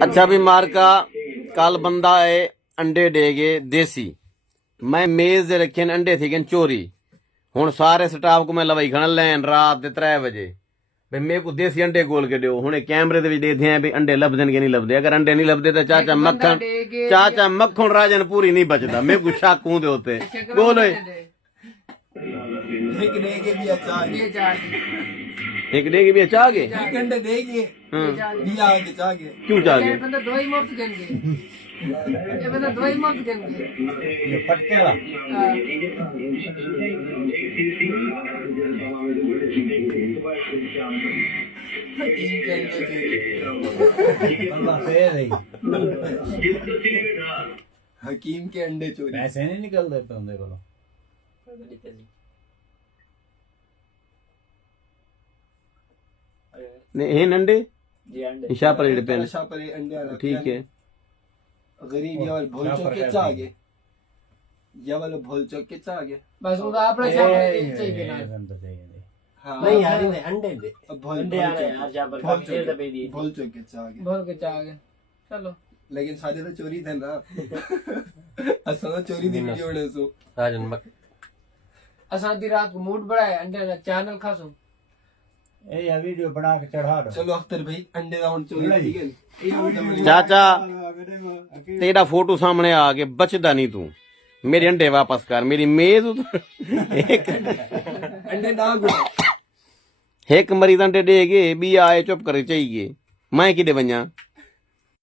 अच्छा भी मार का कल बंदा है अंडे डेगे देसी मैं मेज दे रखे ने अंडे थे चोरी हुन सारे स्टाफ को मैं लवाई खण लैन रात दे 3 बजे भाई मेरे को देसी अंडे गोल के दियो हुन कैमरे दे विच देखदे हैं भी अंडे लभदे के नहीं लभदे अगर अंडे नहीं लभदे तो चाचा मक्खन राजन पूरी नहीं बचदा मेरे को शक हूं दे होते गोल एक देगी भी अच्छा आगे अंडे देगी दिया आगे चागे क्यों चागे बंदा दो ही मुफ्त देंगे ये बंदा दो ही मुफ्त देंगे ये फटके वाला हकीम के अंडे चोरी पैसे नहीं निकल देते उनके को नहीं नंडे ईशा पर जेडे पेन शाह पर अंडे ठीक है गरीब ये वाले भोल चौक के चागे ये वाले भोल चौक के चागे बस वो आपने सामने चाहिए ना हाँ नहीं यार नहीं अंडे दे भोल अंडे आ रहे हैं यार जहाँ पर काफी देर दबे दिए भोल चौक के चागे बोल के चाह गए चलो लेकिन सारे तो चोरी थे ना असल में चोरी दी वीडियो ने सो राजन मक असां दी रात को मूड बढ़ाए अंडे का चैनल खासो ए ये वीडियो बना के चढ़ा दो चलो अख्तर भाई अंडे दा हुन चोरी ठीक है चाचा तेरा फोटो सामने आ के बचदा नहीं तू मेरे अंडे वापस कर मेरी मेज एक अंडे ना गुड़ा एक मरीज अंडे देगे बी आए चुप करे चाहिए मैं किदे बजा